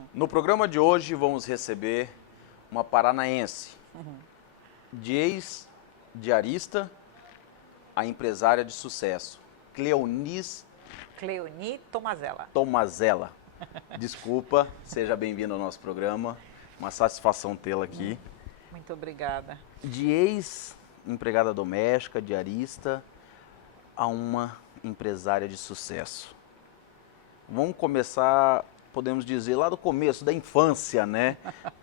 No programa de hoje vamos receber uma paranaense, de ex-diarista a empresária de sucesso, Cleonice Tomazella. Tomazella. Desculpa, seja bem-vindo ao nosso programa, uma satisfação tê-la aqui. Muito obrigada. De ex-empregada doméstica, diarista, a uma empresária de sucesso. Vamos começar, podemos dizer, lá do começo, da infância, né?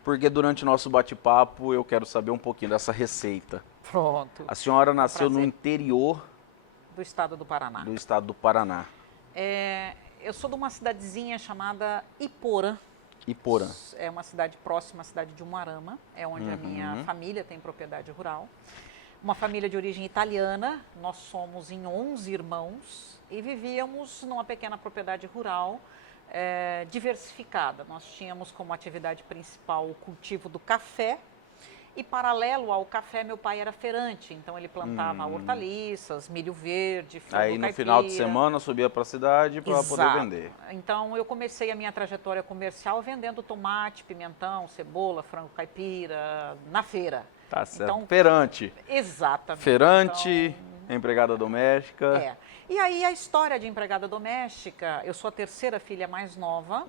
Porque durante o nosso bate-papo eu quero saber um pouquinho dessa receita. Pronto. A senhora nasceu no prazer. interior Do estado do Paraná. do estado do Paraná, Eu sou de uma cidadezinha chamada Iporã. Iporã. É uma cidade próxima à cidade de Umuarama, é onde a minha família tem propriedade rural. Uma família de origem italiana, nós somos em 11 irmãos e vivíamos numa pequena propriedade rural diversificada. Nós tínhamos como atividade principal o cultivo do café e, paralelo ao café, meu pai era feirante, então ele plantava hortaliças, milho verde, frango Aí no caipira. final de semana subia para a cidade para poder Exato. vender. Então eu comecei a minha trajetória comercial vendendo tomate, pimentão, cebola, frango caipira na feira. Tá certo. Então, Feirante. exatamente. Feirante, empregada doméstica. É. E aí a história de empregada doméstica, eu sou a terceira filha mais nova,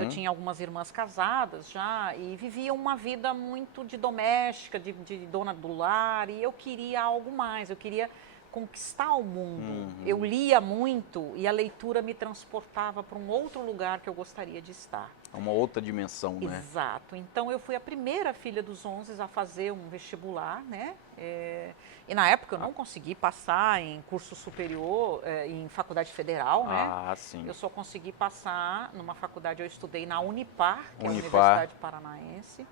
eu tinha algumas irmãs casadas já e vivia uma vida muito de doméstica, de dona do lar, e eu queria algo mais, eu queria conquistar o mundo. Eu lia muito e a leitura me transportava para um outro lugar que eu gostaria de estar. É uma outra dimensão, né? Exato. Então eu fui a primeira filha dos 11 a fazer um vestibular, né? E na época eu não consegui passar em curso superior, em faculdade federal, né? Ah, sim. Eu só consegui passar numa faculdade, eu estudei na Unipar, que é a Unipar. Universidade Paranaense.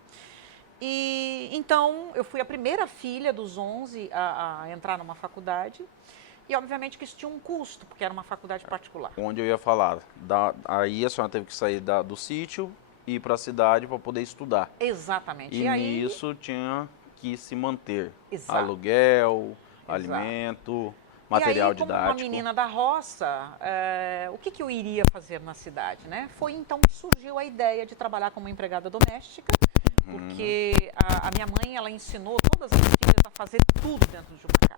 E então eu fui a primeira filha dos 11 a entrar numa faculdade. E obviamente que isso tinha um custo, porque era uma faculdade particular. Onde eu ia falar. Aí a senhora teve que sair do sítio e ir para a cidade para poder estudar. Exatamente. E aí, nisso tinha que se manter. Exato. Aluguel, Exato. alimento, material e aí, como didático. uma menina da roça, o que eu iria fazer na cidade, né? Foi então que surgiu a ideia de trabalhar como empregada doméstica, porque a minha mãe, ela ensinou todas as filhas a fazer tudo dentro de uma casa.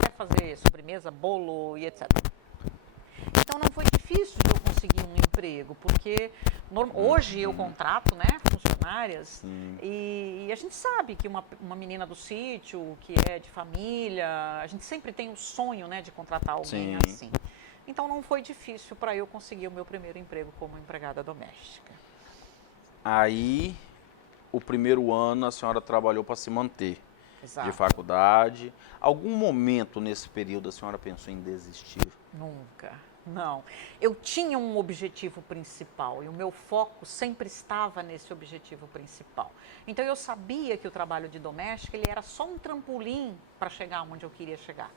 Quer fazer sobremesa, bolo e etc. Então não foi difícil de eu conseguir um emprego, porque hoje eu contrato, né, funcionárias e a gente sabe que uma menina do sítio, que é de família, a gente sempre tem o sonho, né, de contratar alguém assim. Então não foi difícil para eu conseguir o meu primeiro emprego como empregada doméstica. Aí, o primeiro ano a senhora trabalhou para se manter. Exato. De faculdade. Algum momento nesse período a senhora pensou em desistir? Nunca, não. Eu tinha um objetivo principal e o meu foco sempre estava nesse objetivo principal. Então eu sabia que o trabalho de doméstica ele era só um trampolim para chegar onde eu queria chegar.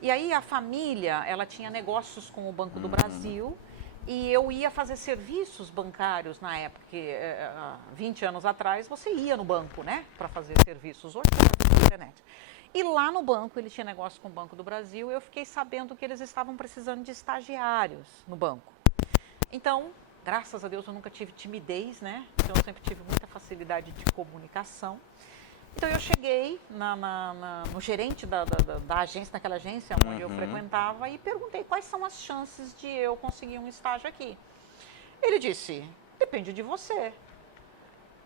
E aí a família, ela tinha negócios com o Banco do Brasil e eu ia fazer serviços bancários na época, porque 20 anos atrás você ia no banco, né, para fazer serviços. Hoje você tem internet. E lá no banco, ele tinha negócio com o Banco do Brasil, e eu fiquei sabendo que eles estavam precisando de estagiários no banco. Então, graças a Deus, eu nunca tive timidez, né? Então, eu sempre tive muita facilidade de comunicação. Então, eu cheguei no gerente da agência, naquela agência onde eu frequentava, e perguntei quais são as chances de eu conseguir um estágio aqui. Ele disse, depende de você.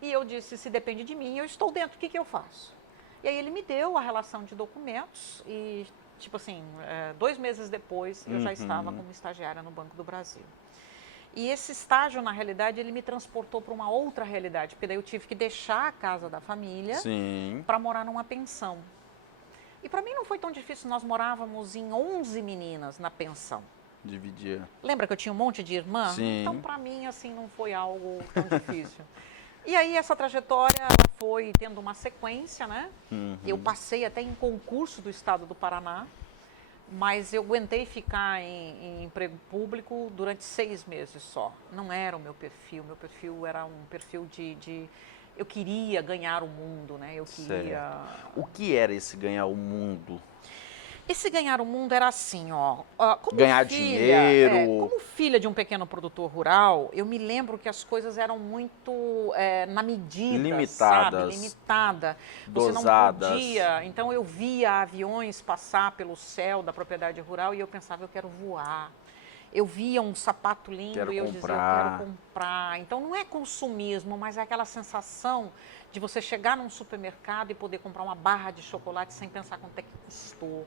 E eu disse, se depende de mim, eu estou dentro, o que eu faço? E aí ele me deu a relação de documentos e, tipo assim, 2 meses depois eu já estava como estagiária no Banco do Brasil. E esse estágio, na realidade, ele me transportou para uma outra realidade, porque daí eu tive que deixar a casa da família para morar numa pensão. E para mim não foi tão difícil, nós morávamos em 11 meninas na pensão. Dividia. Lembra que eu tinha um monte de irmã? Sim. Então, para mim, assim, não foi algo tão difícil. E aí essa trajetória ela foi tendo uma sequência, né? Eu passei até em concurso do estado do Paraná, mas eu aguentei ficar em emprego público durante 6 meses só. Não era o meu perfil era um perfil de eu queria ganhar o mundo, né? Eu queria... O que era esse ganhar o mundo? Esse ganhar o mundo era assim, ó. Como Ganhar filha, dinheiro. como filha de um pequeno produtor rural, eu me lembro que as coisas eram muito na medida, sabe? Limitadas. Limitada. Você não Dosadas. podia. Então eu via aviões passar pelo céu da propriedade rural e eu pensava, eu quero voar. Eu via um sapato lindo Quero e eu dizia, eu comprar. quero comprar. Então não é consumismo, mas é aquela sensação de você chegar num supermercado e poder comprar uma barra de chocolate sem pensar quanto é que custou.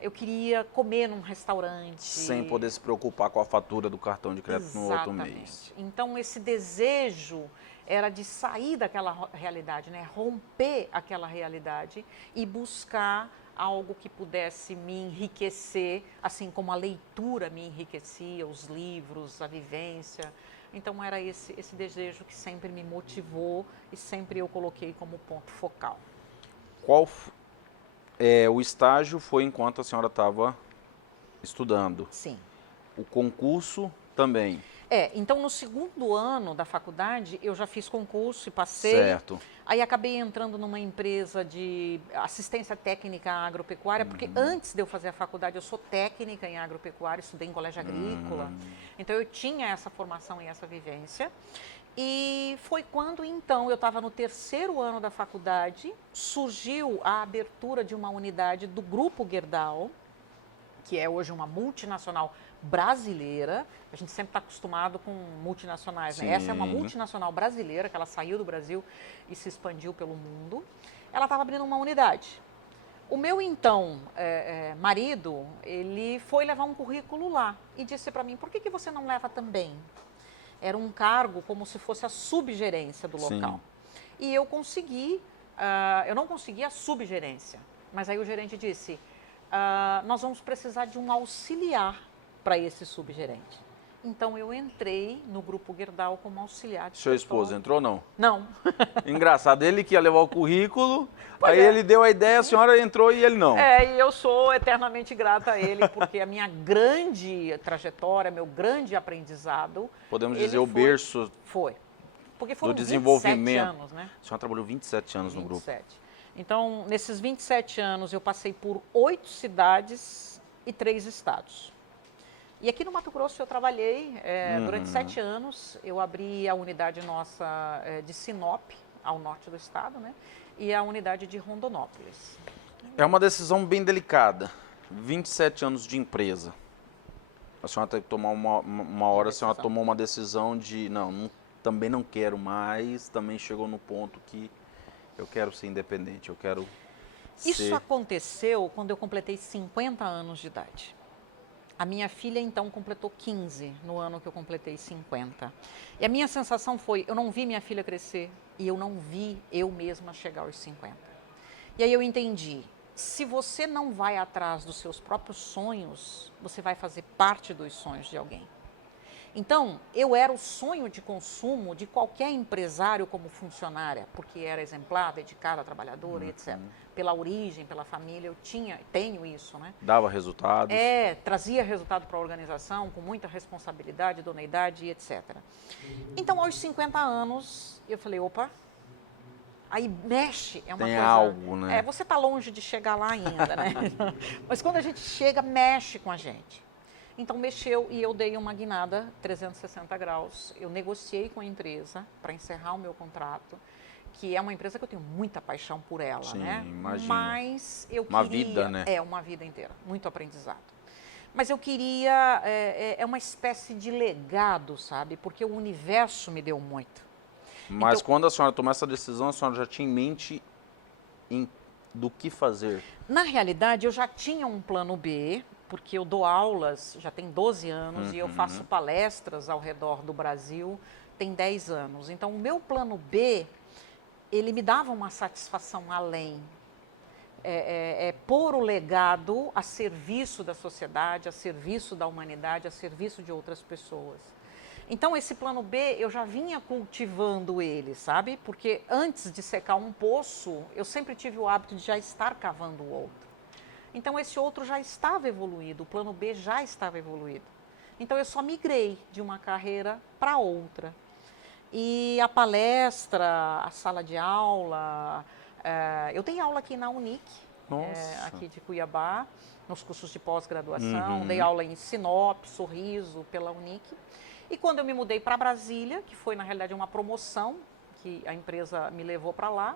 Eu queria comer num restaurante. Sem poder se preocupar com a fatura do cartão de crédito no outro mês. Exatamente. Então esse desejo era de sair daquela realidade, né? Romper aquela realidade e buscar algo que pudesse me enriquecer, assim como a leitura me enriquecia, os livros, a vivência. Então era esse desejo que sempre me motivou e sempre eu coloquei como ponto focal. O estágio foi enquanto a senhora estava estudando. Sim. O concurso também. Então no segundo ano da faculdade eu já fiz concurso e passei. Certo. Aí acabei entrando numa empresa de assistência técnica agropecuária, porque antes de eu fazer a faculdade eu sou técnica em agropecuária, estudei em colégio agrícola. Então eu tinha essa formação e essa vivência. E foi quando então eu estava no terceiro ano da faculdade, surgiu a abertura de uma unidade do Grupo Gerdau, que é hoje uma multinacional brasileira. A gente sempre está acostumado com multinacionais, né? Essa é uma multinacional brasileira, que ela saiu do Brasil e se expandiu pelo mundo. Ela estava abrindo uma unidade. O meu então marido, ele foi levar um currículo lá e disse para mim, por que você não leva também? Era um cargo como se fosse a subgerência do local. E eu consegui, eu não consegui a subgerência, mas aí o gerente disse, nós vamos precisar de um auxiliar para esse subgerente. Então eu entrei no Grupo Gerdau como auxiliar de Seu esposo entrou ou não? Não. Engraçado, ele que ia levar o currículo, aí ele deu a ideia, a senhora entrou e ele não. E eu sou eternamente grata a ele, porque a minha grande trajetória, meu grande aprendizado... Podemos dizer o berço Foi. Porque foram do desenvolvimento. 27 anos, né? A senhora trabalhou 27 anos no grupo. Então, nesses 27 anos, eu passei por 8 cidades e 3 estados. E aqui no Mato Grosso eu trabalhei durante 7 anos. Eu abri a unidade nossa de Sinop, ao norte do estado, né? E a unidade de Rondonópolis. É uma decisão bem delicada. 27 anos de empresa. A senhora tem que tomar uma hora, a senhora tomou uma decisão de, também não quero mais, também chegou no ponto que eu quero ser independente, eu quero Isso aconteceu quando eu completei 50 anos de idade. A minha filha, então, completou 15 no ano que eu completei 50. E a minha sensação foi, eu não vi minha filha crescer e eu não vi eu mesma chegar aos 50. E aí eu entendi, se você não vai atrás dos seus próprios sonhos, você vai fazer parte dos sonhos de alguém. Então, eu era o sonho de consumo de qualquer empresário como funcionária, porque era exemplar, dedicada, trabalhadora, etc. Pela origem, pela família, eu tenho isso, né? Dava resultados. Trazia resultado para a organização, com muita responsabilidade, idoneidade, etc. Então, aos 50 anos, eu falei, opa, aí mexe, é uma Tem coisa... algo, né? Você está longe de chegar lá ainda, né? Mas quando a gente chega, mexe com a gente. Então mexeu e eu dei uma guinada 360 graus. Eu negociei com a empresa para encerrar o meu contrato, que é uma empresa que eu tenho muita paixão por ela, né? Imagino. Mas eu uma queria... vida, né? Uma vida inteira, muito aprendizado. Mas eu queria... uma espécie de legado, sabe? Porque o universo me deu muito. Mas então, quando a senhora tomou essa decisão, a senhora já tinha em mente do que fazer? Na realidade, eu já tinha um plano B, porque eu dou aulas, já tem 12 anos, e eu faço palestras ao redor do Brasil, tem 10 anos. Então, o meu plano B, ele me dava uma satisfação além. Pôr o legado a serviço da sociedade, a serviço da humanidade, a serviço de outras pessoas. Então, esse plano B, eu já vinha cultivando ele, sabe? Porque antes de secar um poço, eu sempre tive o hábito de já estar cavando o outro. Então, esse outro já estava evoluído, o plano B já estava evoluído. Então, eu só migrei de uma carreira para outra. E a palestra, a sala de aula, eu dei aula aqui na Unic, Nossa. aqui de Cuiabá, nos cursos de pós-graduação. Dei aula em Sinop, Sorriso, pela Unic. E quando eu me mudei para Brasília, que foi na realidade uma promoção, que a empresa me levou para lá,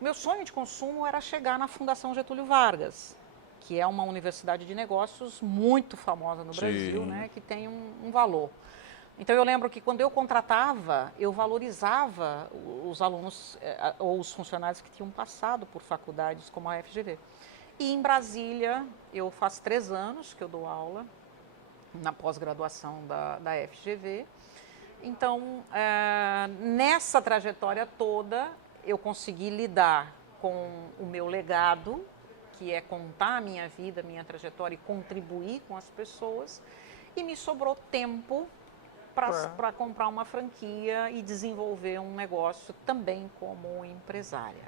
o meu sonho de consumo era chegar na Fundação Getúlio Vargas, que é uma universidade de negócios muito famosa no Brasil, né, que tem um valor. Então eu lembro que quando eu contratava, eu valorizava os alunos ou os funcionários que tinham passado por faculdades como a FGV. E em Brasília, eu faço 3 anos que eu dou aula na pós-graduação da FGV. Então, nessa trajetória toda, eu consegui lidar com o meu legado, que é contar a minha vida, a minha trajetória e contribuir com as pessoas. E me sobrou tempo para comprar uma franquia e desenvolver um negócio também como empresária.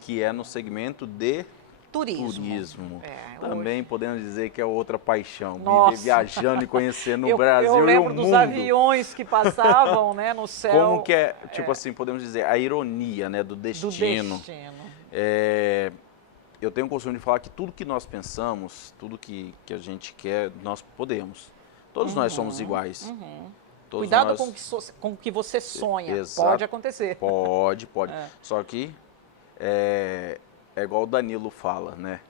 Que é no segmento de turismo. Também podemos dizer que é outra paixão. Nossa. Viver viajando e conhecendo o Brasil eu lembro e o mundo. dos aviões que passavam, né, no céu. Como que é, tipo assim, podemos dizer, a ironia, né, do destino. Eu tenho o costume de falar que tudo que nós pensamos, tudo que a gente quer, nós podemos. Todos nós somos iguais. Cuidado com o que você sonha. Exato. Pode acontecer. Pode. Só que é igual o Danilo fala, né?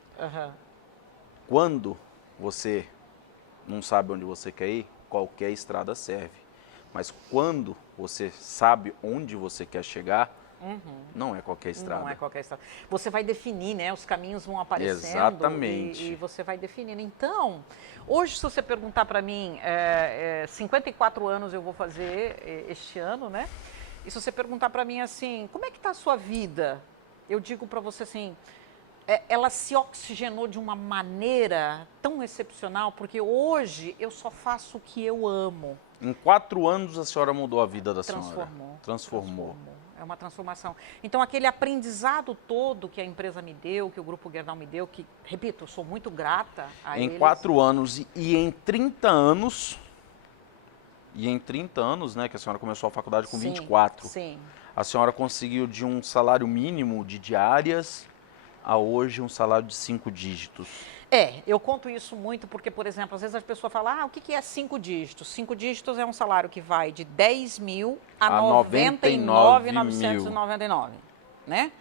Quando você não sabe onde você quer ir, qualquer estrada serve. Mas quando você sabe onde você quer chegar, não é qualquer estrada. Não é qualquer estrada. Você vai definir, né? Os caminhos vão aparecendo. Exatamente. E você vai definindo. Então, hoje, se você perguntar para mim, 54 anos eu vou fazer este ano, né? E se você perguntar para mim assim, como é que está a sua vida? Eu digo para você assim, ela se oxigenou de uma maneira tão excepcional, porque hoje eu só faço o que eu amo. Em 4 anos a senhora mudou a vida da senhora. Transformou. É uma transformação. Então, aquele aprendizado todo que a empresa me deu, que o Grupo Gerdau me deu, que, repito, eu sou muito grata a eles. Em 4 anos e em 30 anos, né, que a senhora começou a faculdade com 24. Sim. A senhora conseguiu de um salário mínimo de diárias a hoje um salário de 5 dígitos. Eu conto isso muito porque, por exemplo, às vezes a pessoa fala, o que é 5 dígitos? 5 dígitos é um salário que vai de 10 mil a 99.999, né?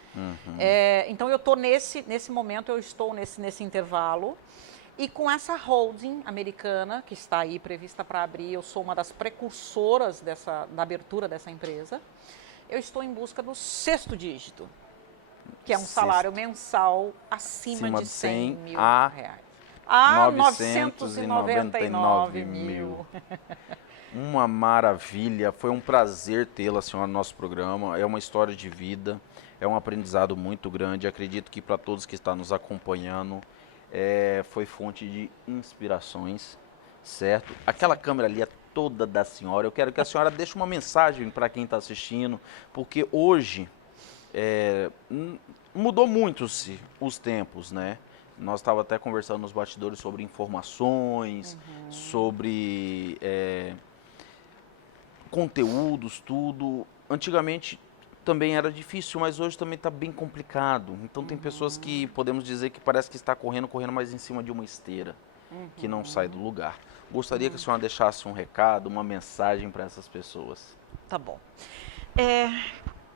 Então, eu estou nesse momento, eu estou nesse intervalo. E com essa holding americana, que está aí prevista para abrir, eu sou uma das precursoras da abertura dessa empresa, eu estou em busca do 6º dígito, que é um salário mensal acima de 100 mil reais. A 999 mil. Uma maravilha, foi um prazer tê-la, senhora, no nosso programa. É uma história de vida, é um aprendizado muito grande. Acredito que para todos que estão nos acompanhando, foi fonte de inspirações, certo? Aquela câmera ali é toda da senhora. Eu quero que a senhora deixe uma mensagem para quem está assistindo, porque hoje mudou muito os tempos, né? Nós estávamos até conversando nos bastidores sobre informações, sobre conteúdos, tudo. Antigamente também era difícil, mas hoje também está bem complicado. Então tem pessoas que podemos dizer que parece que está correndo mais em cima de uma esteira, que não sai do lugar. Gostaria que a senhora deixasse um recado, uma mensagem para essas pessoas. Tá bom.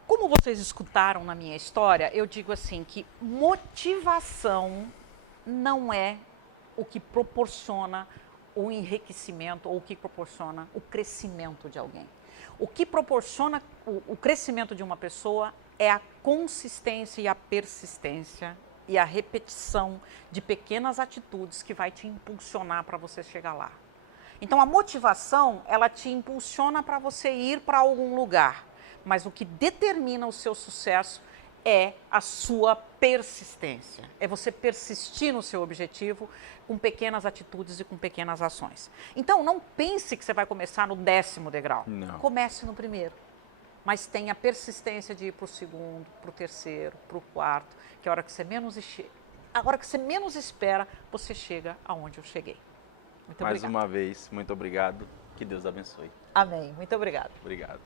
Como vocês escutaram na minha história, eu digo assim que motivação não é o que proporciona o enriquecimento ou o que proporciona o crescimento de alguém. O que proporciona o crescimento de uma pessoa é a consistência e a persistência e a repetição de pequenas atitudes que vai te impulsionar para você chegar lá. Então, a motivação, ela te impulsiona para você ir para algum lugar, mas o que determina o seu sucesso é a sua persistência. É você persistir no seu objetivo com pequenas atitudes e com pequenas ações. Então, não pense que você vai começar no 10º degrau. Não. Comece no 1º. Mas tenha persistência de ir para o 2º, para o 3º, para o 4º, que a hora que você menos espera, você chega aonde eu cheguei. Muito obrigada. Mais uma vez, muito obrigado. Que Deus abençoe. Amém. Muito obrigada. Obrigado.